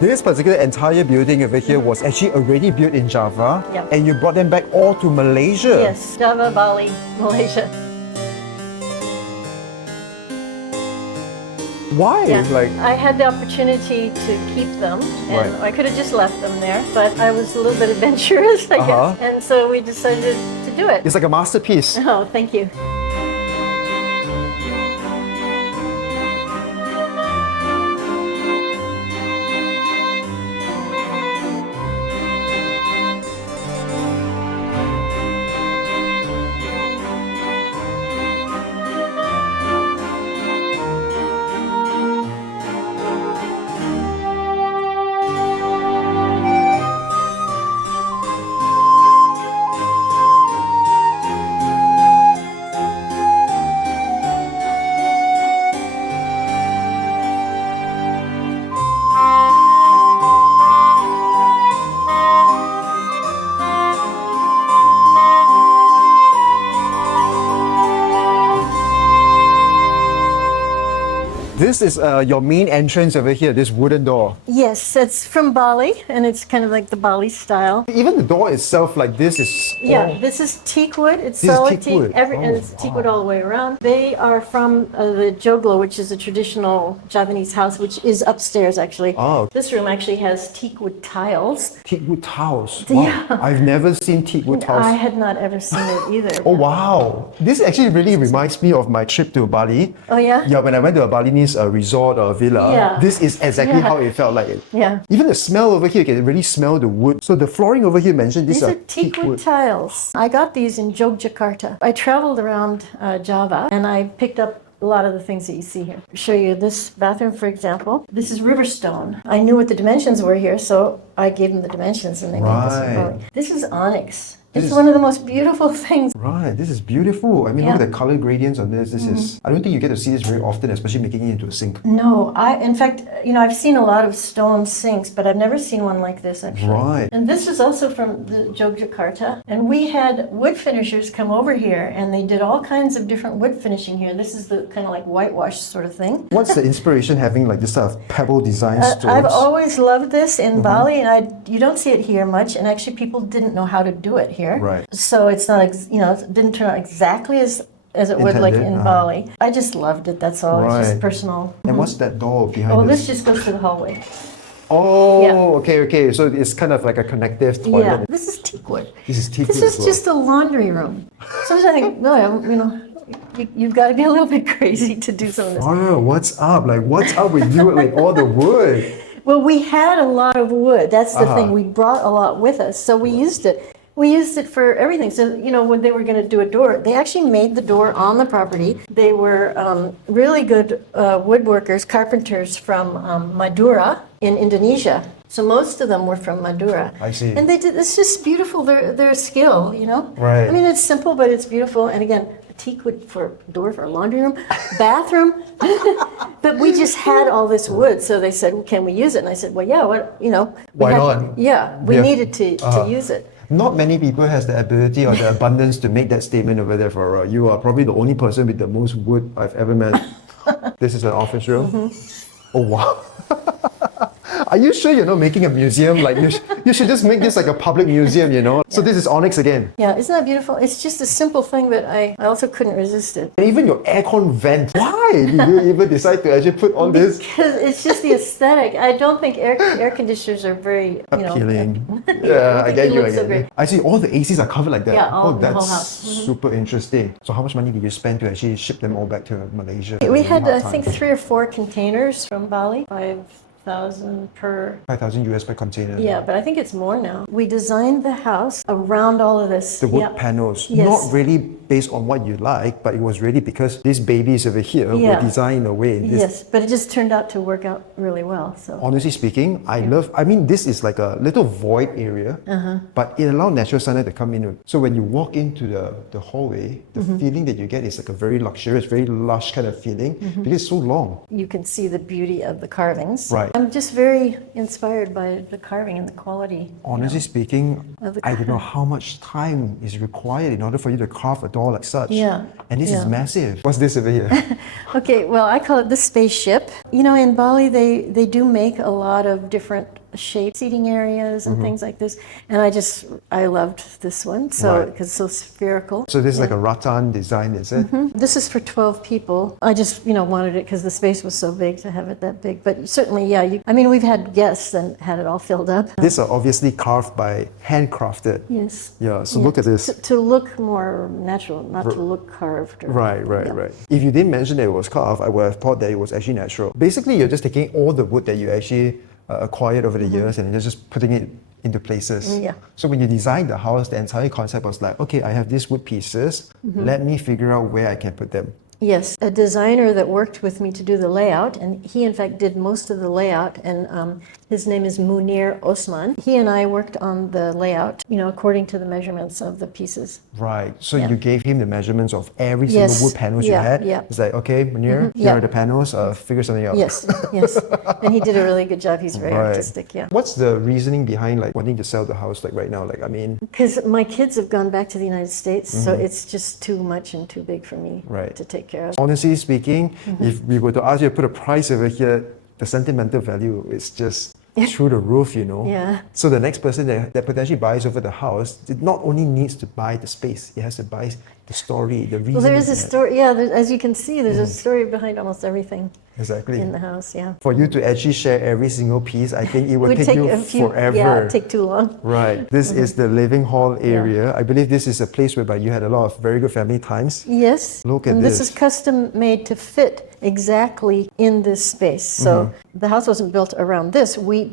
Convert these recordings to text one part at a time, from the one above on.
This particular entire building over here was actually already built in Java, Yep. and you brought them back all to Malaysia. Yes, Java, Bali, Malaysia. Why? Yeah. Like, I had the opportunity to keep them, and Right. I could have just left them there, but I was a little bit adventurous, I guess, and so we decided to do it. it's like a masterpiece. Oh, thank you. This is your main entrance over here, this wooden door. Yes, it's from Bali, and it's kind of like the Bali style. Even the door itself, like this is... Yeah, this is teak wood. It's This is solid teak wood. and it's teak wood all the way around. They are from the joglo, which is a traditional Javanese house, which is upstairs actually. Oh. This room actually has teak wood tiles. Teak wood tiles. Wow. Yeah. I've never seen teak wood tiles. I had not ever seen it either. Oh wow! This actually really reminds me of my trip to Bali. Oh yeah? Yeah, when I went to a Balinese resort or villa, Yeah. this is exactly Yeah. how it felt like. Yeah. Even the smell over here, you can really smell the wood. So the flooring over here mentioned these These are teak wood tiles. I got these in Yogyakarta. I traveled around Java and I picked up a lot of the things that you see here. I'll show you this bathroom, for example. This is river stone. I knew what the dimensions were here, so I gave them the dimensions and they made this. Right. This is onyx. This It's is- one of the most beautiful things. Right, this is beautiful. I mean, Yeah. look at the color gradients on this. This is, I don't think you get to see this very often, especially making it into a sink. No, in fact, I've seen a lot of stone sinks, but I've never seen one like this actually. Right. And this is also from the Yogyakarta. And we had wood finishers come over here and they did all kinds of different wood finishing here. This is the kind of like whitewash sort of thing. What's the inspiration having like this sort of pebble design stones? I've always loved this in Bali, and you don't see it here much. And actually, people didn't know how to do it here. Right. So it's not, it didn't turn out exactly as it would like Intended, in Bali. I just loved it. That's all. It's Right. just personal. And what's that door behind Oh, this? this just goes to the hallway. Oh, Yeah. okay. So it's kind of like a connective toilet. Yeah, this is teak wood. This is teak This wood is as well. just a laundry room. Sometimes I think, you've got to be a little bit crazy to do some of this. Oh, what's up? Like, what's up with you? Like all the wood. Well, we had a lot of wood. That's the thing. We brought a lot with us, so we used it. We used it for everything. So, when they were going to do a door, they actually made the door on the property. They were really good woodworkers, carpenters from Madura in Indonesia. So most of them were from Madura. I see. And they did. It's just beautiful. Their skill, Right. I mean, it's simple, but it's beautiful. And again, a teak wood for a door for a laundry room, bathroom. But we just had all this wood, so they said, well, "Can we use it?" And I said, "Well, yeah. Why not? Yeah, we Yeah. needed to use it." Not many people has the ability or the abundance to make that statement over there for you are probably the only person with the most wood I've ever met. This is an office room. Oh wow. Are you sure you're not making a museum? Like you should just make this like a public museum, So this is onyx again. Yeah, isn't that beautiful? It's just a simple thing, but I also couldn't resist it. And even your aircon vent. Why did you even decide to actually put on this? Because it's just the aesthetic. I don't think air conditioners are very, Appealing. Yeah, I get you. look so great. I see all the ACs are covered like that. Yeah, all- oh, the whole that's house. super interesting. So how much money did you spend to actually ship them all back to Malaysia? We had, Hard I time. think, 3 or 4 containers from Bali, 5,000 per. 5,000 US per container. Yeah, but I think it's more now. We designed the house around all of this. The wood Yeah. panels, Yes. not really based on what you like, but it was really because these babies over here Yeah. were designed in a way. Yes, but it just turned out to work out really well. So Honestly speaking, I mean, this is like a little void area, but it allows natural sunlight to come in. So when you walk into the hallway, the feeling that you get is like a very luxurious, very lush kind of feeling because it's so long. you can see the beauty of the carvings. Right. Right. I'm just very inspired by the carving and the quality. Honestly speaking, of the I don't know how much time is required in order for you to carve a door like such. Yeah, And this is yeah. massive. What's this over here? Okay, well, I call it the spaceship. You know, in Bali, they do make a lot of different shaped seating areas and things like this. And I loved this one, so Right. because it's so spherical. So this is like a rattan design, is it? This is for 12 people. I just, wanted it because the space was so big to have it that big. But certainly, yeah, we've had guests and had it all filled up. These are obviously carved by handcrafted. Yes. Yeah, so Yeah, look at this. To look more natural, not to look carved. Right. Yeah. If you didn't mention that it was carved, I would have thought that it was actually natural. Basically, you're just taking all the wood that you actually acquired over the years and you're just putting it into places. Yeah. So when you designed the house, the entire concept was like, okay, I have these wood pieces, let me figure out where I can put them. Yes, a designer that worked with me to do the layout, and he in fact did most of the layout, and his name is Munir Osman. He and I worked on the layout, according to the measurements of the pieces. Right. So Yeah. you gave him the measurements of every Yes. single wood panels Yeah, you had. yeah. It's like, okay, Munir, here Yeah. are the panels, figure something out. Yes, yes, and he did a really good job. He's very Right. artistic, yeah. What's the reasoning behind like wanting to sell the house like right now? Like, I mean, Because my kids have gone back to the United States, so it's just too much and too big for me Right. to take care of. honestly speaking, if we were to ask you to put a price over here, the sentimental value is just through the roof, Yeah. So the next person that potentially buys over the house, it not only needs to buy the space, it has to buy the story, the reason. Well, there is a behind it. story, yeah, as you can see, there's a story behind almost everything Exactly. in the house, yeah. For you to actually share every single piece, I think it would take you a few, forever. yeah, it'd take too long. Right. This is the living hall area. I believe this is a place whereby you had a lot of very good family times. Yes. Look at and this this. is custom made to fit exactly in this space. So the house wasn't built around this. We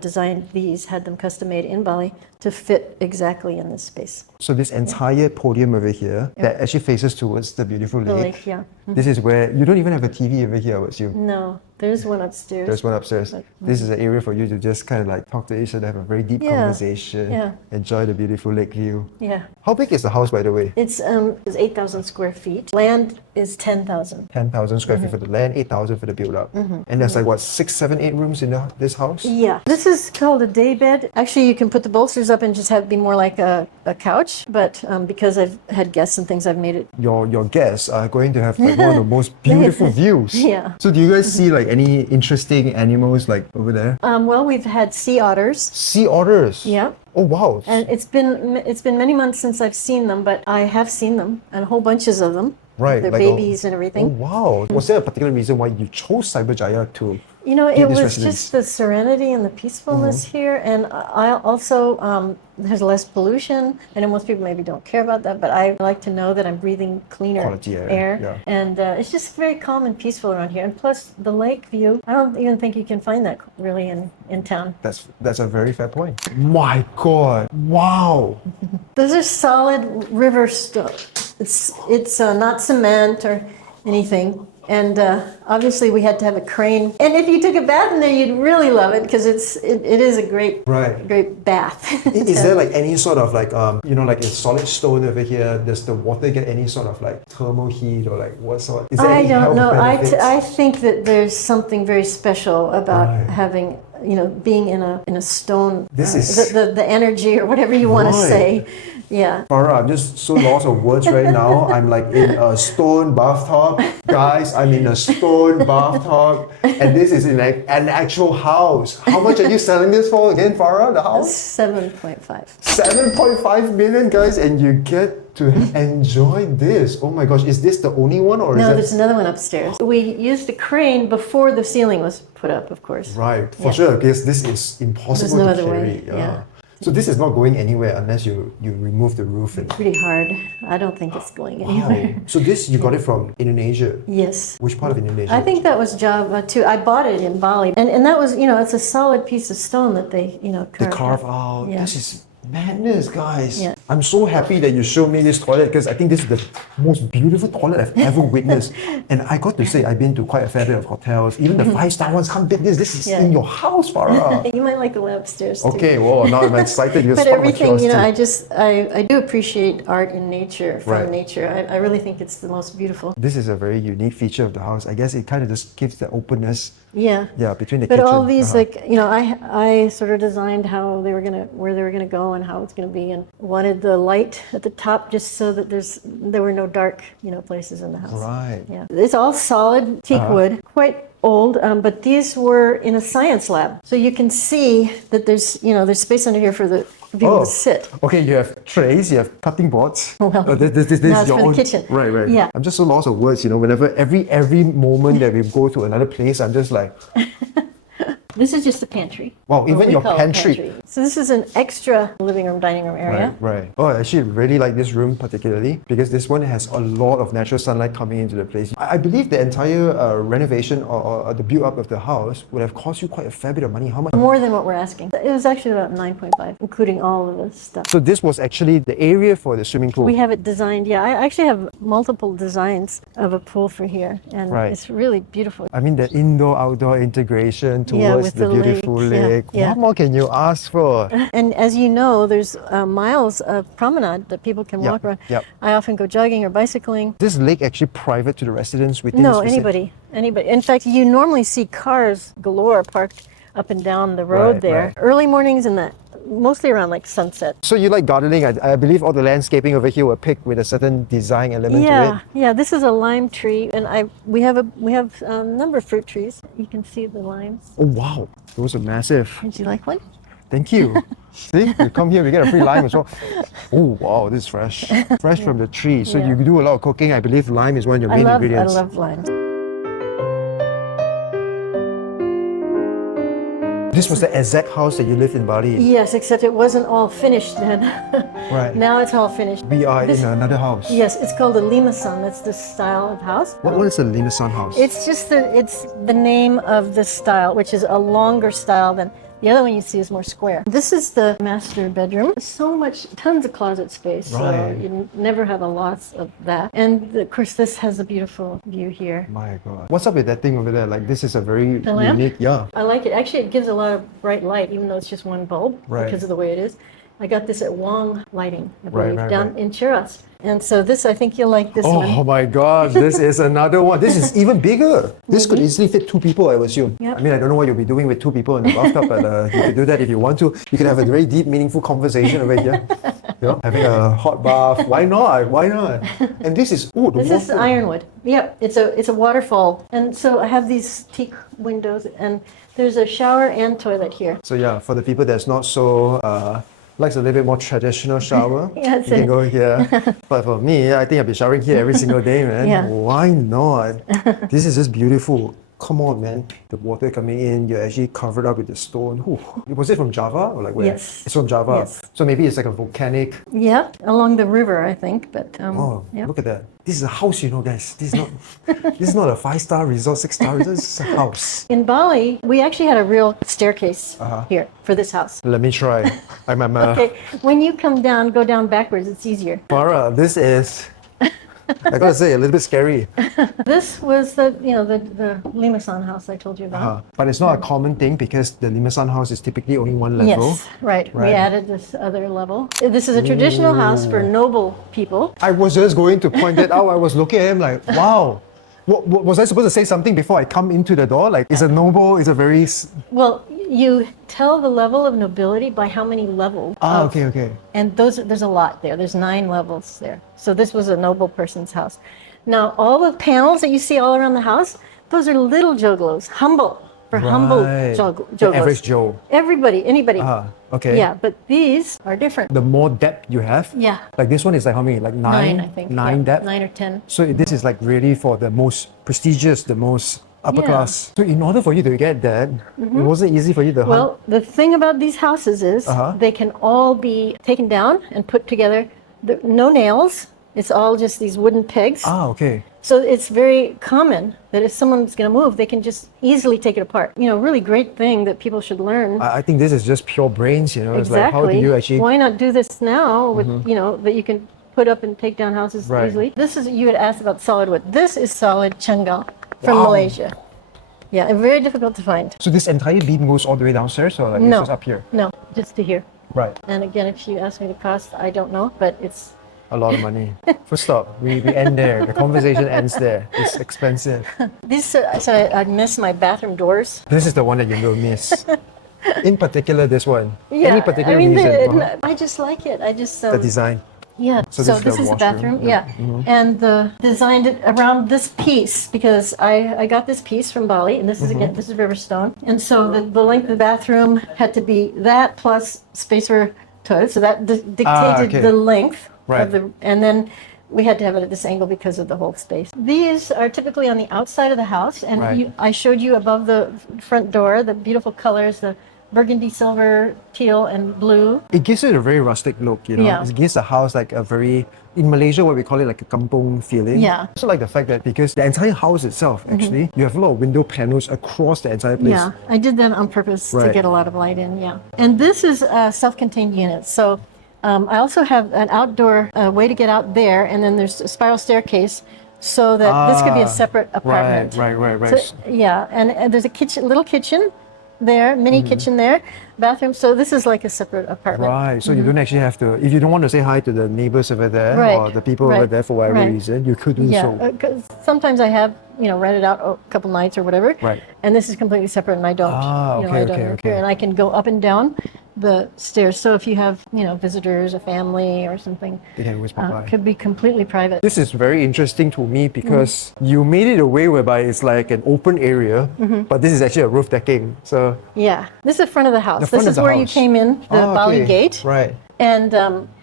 designed these, had them custom made in Bali to fit exactly in this space. So this entire podium over here that actually faces towards the beautiful The lake. lake, yeah. This is where you don't even have a TV over here, I would assume. No, there's one upstairs. There's one upstairs. This is an area for you to just kind of like talk to each other, have a very deep Yeah. conversation, Yeah. enjoy the beautiful lake view. Yeah. How big is the house, by the way? It's 8,000 square feet. Land is 10,000. 10,000 square feet for the land, 8,000 for the build up. And there's like what, 6, 7, 8 rooms in this house? Yeah. This is called a day bed. Actually, you can put the bolsters up and just have it be more like a couch. But because I've had guests and things, I've made it. Your guests are going to have like one of the most beautiful views. Yeah. So do you guys see like any interesting animals like over there? Well, we've had sea otters. Sea otters. Yeah. Oh wow. And it's been many months since I've seen them, but I have seen them, and whole bunches of them. Right. Their like babies and Oh everything. wow. Was there a particular reason why you chose Cyberjaya to It give this was residence? just the serenity and the peacefulness here, and I also there's less pollution. I know most people maybe don't care about that, but I like to know that I'm breathing cleaner Quality air, yeah. and it's just very calm and peaceful around here. And plus the lake view, I don't even think you can find that really in town. That's a very fair point. My God. Wow. Those are solid river stone. It's not cement or anything. And obviously we had to have a crane. And if you took a bath in there, you'd really love it because it is a great bath. Is there like any sort of like like a solid stone over here? Does the water get any sort of like thermal heat or like what sort? Is there I any don't health know. benefits? I think that there's something very special about Right. having being in a stone. This is- the energy or whatever you want to Right. say. Yeah. Farah, I'm just so lost of words right now. I'm like in a stone bathtub. Guys, I'm in a stone bathtub. And this is in like an actual house. How much are you selling this for again, Farah, the house? 7.5. 7.5 million, guys, and you get to enjoy this. Oh my gosh, is this the only one or No, is there's that... another one upstairs. We used a crane before the ceiling was put up, of course. Right, for Yeah. sure, because this is impossible There's no to other carry. way, yeah. So this is not going anywhere unless you remove the roof. And... Pretty hard. I don't think it's going Wow. anywhere. So this, you got it from Indonesia. Yes. Which part of Indonesia? I think that was Java too. I bought it in Bali. And that was, it's a solid piece of stone that they, They carved carve out. out. Yeah. This is Madness, guys. Yeah. I'm so happy that you showed me this toilet because I think this is the most beautiful toilet I've ever witnessed. And I got to say, I've been to quite a fair bit of hotels. Even the five-star ones can't beat this. This is Yeah. in your house, Farah. You might like the one upstairs too. Okay, well, now I'm excited. You But sparked my everything, you know, curiosity. I do appreciate art in nature, from Right. nature. I really think it's the most beautiful. This is a very unique feature of the house. I guess it kind of just gives the openness, Yeah. between the But kitchen. all these, like, you know, I sort of designed how they were where they were gonna go and how it's gonna be, and wanted the light at the top just so that there were no dark, you know, places in the house. Right. Yeah. It's all solid teak wood, quite old, but these were in a science lab, so you can see that there's space under here for people to sit. Okay, you have trays, you have cutting boards. Well, this now is it's your for the own kitchen. Right. Yeah. I'm just so lost of words, you know. Whenever every moment that we go to another place, I'm just like, This is just a pantry. wow, even What we your call a pantry. So this is an extra living room, dining room area. Right. Oh, I actually really like this room particularly because this one has a lot of natural sunlight coming into the place. I believe the entire renovation or the build up of the house would have cost you quite a fair bit of money. How much? More than what we're asking. It was actually about 9.5, including all of this stuff. So this was actually the area for the swimming pool. We have it designed. Yeah, I actually have multiple designs of a pool for here, and Right. it's really beautiful. I mean, the indoor-outdoor integration towards with the the beautiful lake, yeah, lake. yeah. What more can you ask for? And as you know, there's miles of promenade that people can walk around. yep. I often go jogging or bicycling. This lake actually private to the residents within No, this vicinity? anybody. In fact, you normally see cars galore parked up and down the road Right, there. right. Early mornings and mostly around like sunset. So you like gardening? I believe all the landscaping over here were picked with a certain design element to it. Yeah. This is a lime tree, and we have a number of fruit trees. You can see the limes. Oh wow, those are massive. Would you like one? Thank you. See, you come here, we get a free lime as well. Oh wow, this is fresh. Fresh from the tree. So Yeah. you do a lot of cooking. I believe lime is one of your main I ingredients. love limes. This was the exact house that you lived in Bali. Yes, except it wasn't all finished then. Right. Now it's all finished. We are This- in another house. Yes, it's called the limasan. That's the style of house. What is a Limasan house? It's just it's the name of this style, which is a longer style than the other one you see is more square. This is the master bedroom. Tons of closet space, Right. so you never have a loss of that. And of course, this has a beautiful view here. My God. What's up with that thing over there? Like this is a very The lamp? unique, yeah. I like it. Actually, it gives a lot of bright light, even though it's just one bulb, Right. because of the way it is. I got this at Wong Lighting, I Right, believe, right, down right. in Cheras. And so this, I think you'll like this one. Oh my God, this is another one. This is even bigger. This could easily fit two people, I would assume. Yep. I mean, I don't know what you'll be doing with two people in the bathtub, but you could do that if you want to. You could have a very deep, meaningful conversation over here. You know, having a hot bath. Why not? Why not? And this is, oh, the This is waterfall. ironwood. Yep, it's a waterfall. And so I have these teak windows, and there's a shower and toilet here. So yeah, for the people that's not so likes a little bit more traditional shower, Yeah, you can go here. But for me, I think I'll be showering here every single day, man. Yeah. Why not? This is just beautiful. Come on, man. The water coming in, you're actually covered up with the stone. Whew. Was it from Java or like where? Yes. It's from Java. Yes. So maybe it's like a volcanic. Yeah, along the river, I think. But Oh, yeah. look at that. This is a house, you know, guys. This is not a 5-star resort, 6-star resort. This is a house. In Bali, we actually had a real staircase here for this house. Let me try. I'm Okay, when you come down, go down backwards. It's easier. Farah, this is, I gotta say, a little bit scary. This was the Limasan house I told you about. But it's not a common thing because the Limasan house is typically only one level. Yes, right. We Right. added this other level. This is a traditional house for noble people. I was just going to point that out. I was looking at him like, wow. What, was I supposed to say something before I come into the door? Like, it's a noble, it's a very... Well, you tell the level of nobility by how many levels. Ah, okay, okay. And there's a lot there. There's 9 levels there. So this was a noble person's house. Now, all the panels that you see all around the house, those are little joglos, humble, for humble Right. joglos. The average Joe. Everybody, anybody. Okay. Yeah, but these are different. The more depth you have. Yeah. Like this one is like how many? Like 9? 9, I think. 9 yeah, depth? 9 or 10. So this is like really for the most prestigious, the most upper Yeah. class. So in order for you to get that, it wasn't easy for you to Well, the thing about these houses is they can all be taken down and put together. No nails. It's all just these wooden pegs. Ah, okay. So it's very common that if someone's going to move, they can just easily take it apart. You know, really great thing that people should learn. I think this is just pure brains, you know. It's Exactly. like, how do you actually... Why not do this now with, you know, that you can put up and take down houses Right. easily? This is, you had asked about solid wood. This is solid Chengal from Wow. Malaysia. Yeah, and very difficult to find. So this entire beam goes all the way downstairs, or like No. it's just up here? No, just to here. Right. And again, if you ask me the cost, I don't know, but it's... A lot of money. Full stop. We end there. The conversation ends there. It's expensive. These, so I miss my bathroom doors. This is the one that you will miss. In particular, this one. Yeah, Any particular I mean, reason? I just like it. I just... The design. Yeah, So so, this is this the is the washroom. bathroom, Yeah. yeah. And designed it around this piece because I got this piece from Bali, and this is again, this is Riverstone. And so the length of the bathroom had to be that plus space for toilet, so that dictated okay. the length Right. of the, and then we had to have it at this angle because of the whole space. These are typically on the outside of the house, and Right. I showed you above the front door, the beautiful colors, the burgundy, silver, teal, and blue. It gives it a very rustic look, you know. Yeah. It gives the house like a very, in Malaysia, what we call it like a kampung feeling. Yeah. I also like the fact that because the entire house itself, actually, you have a lot of window panels across the entire place. Yeah, I did that on purpose to Right. get a lot of light in, yeah. And this is a self-contained unit. So I also have an outdoor way to get out there, and then there's a spiral staircase so that this could be a separate apartment. Right. So, yeah, and there's a kitchen, little kitchen there, mini kitchen there, bathroom. So this is like a separate apartment. Right, so you don't actually have to, if you don't want to say hi to the neighbors over there Right, or the people over right, there for whatever right. reason, you could do Yeah, so. 'cause sometimes I have, you know, rented out a couple nights or whatever. Right. And this is completely separate, and I don't. Ah, you know, okay, I don't okay, interfere. okay. And I can go up and down the stairs. So if you have, you know, visitors, a family, or something, They can always pop by. could be completely private. This is very interesting to me because Mm-hmm. you made it a way whereby it's like an open area, Mm-hmm. but this is actually a roof decking. So Yeah, this is the front of the house. The front This of is the where you house. came in, the Ah, Bali okay. gate. Right. And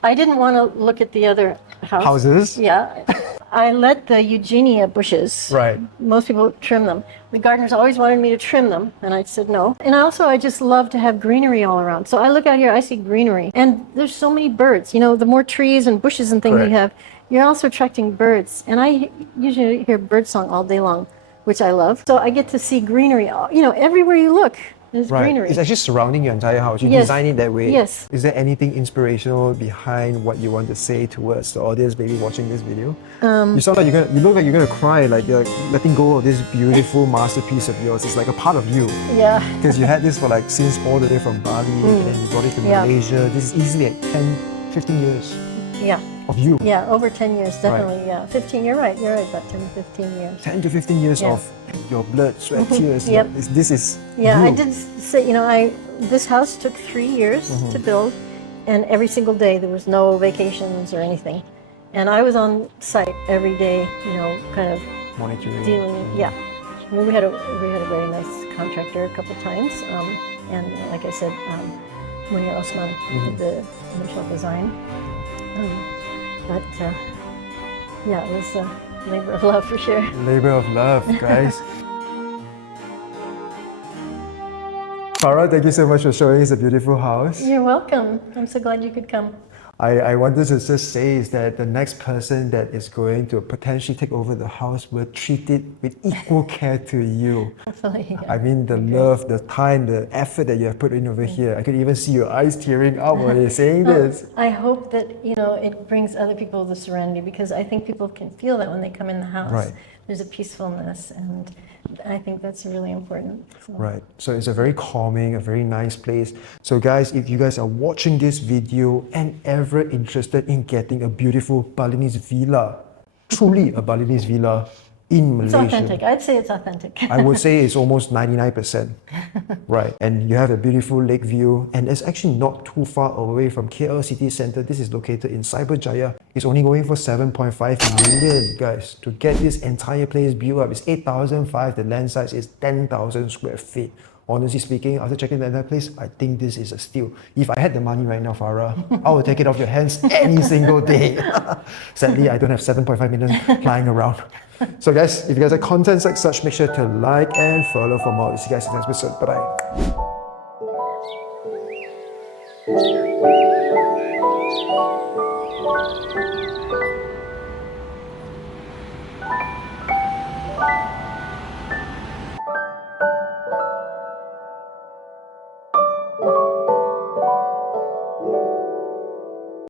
I didn't want to look at the other house. Houses? Yeah. I let the Eugenia bushes. Right. Most people trim them. The gardeners always wanted me to trim them, and I said no. And also, I just love to have greenery all around. So I look out here, I see greenery, and there's so many birds. You know, the more trees and bushes and things Correct. you have, you're also attracting birds. And I usually hear bird song all day long, which I love. So I get to see greenery. You know, everywhere you look, there's Right. greenery. It's actually surrounding your entire house. You Yes. design it that way. Yes. Is there anything inspirational behind what you want to say towards the audience maybe watching this video? You sound like you look like you're gonna cry, like you're letting go of this beautiful masterpiece of yours. It's like a part of you. Yeah. Because you had this for like since all the way from Bali and then you brought it to Yeah. Malaysia. This is easily like 10, 15 years Yeah. of you. Yeah, over 10 years, definitely. Yeah. 15, you're right, about 10 to 15 years. 10 to 15 years Yeah. of your blood, sweat, tears. Yep. This is Yeah, you. I did say, you know, this house took 3 years to build, and every single day there was no vacations or anything. And I was on site every day, you know, kind of Monitoring. dealing, yeah. I mean, we had a very nice contractor a couple times, and like I said, Munir Osman did the initial design. But yeah, it was a labor of love for sure. Labor of love, guys. Farah, thank you so much for showing us a beautiful house. You're welcome. I'm so glad you could come. I wanted to just say is that the next person that is going to potentially take over the house will treat it with equal care to you. Absolutely. I mean, the love, the time, the effort that you have put in over here. I could even see your eyes tearing up when you're saying this. I hope that, you know, it brings other people the serenity, because I think people can feel that when they come in the house. Right. There's a peacefulness, and I think that's really important. So. Right. So it's a very calming, a very nice place. So guys, if you guys are watching this video and ever interested in getting a beautiful Balinese villa, truly a Balinese villa in It's Malaysia. authentic. I'd say it's authentic. I would say it's almost 99%. Right. And you have a beautiful lake view, and it's actually not too far away from KL city center. This is located in Cyberjaya. It's only going for 7.5 million, guys. To get this entire place built up, it's 8,005. The land size is 10,000 square feet. Honestly speaking, after checking the entire place, I think this is a steal. If I had the money right now, Farah, I would take it off your hands any single day. Sadly, I don't have 7.5 million lying around. So guys, if you guys like contents like such, make sure to like and follow for more. See you guys in the next episode. Bye-bye.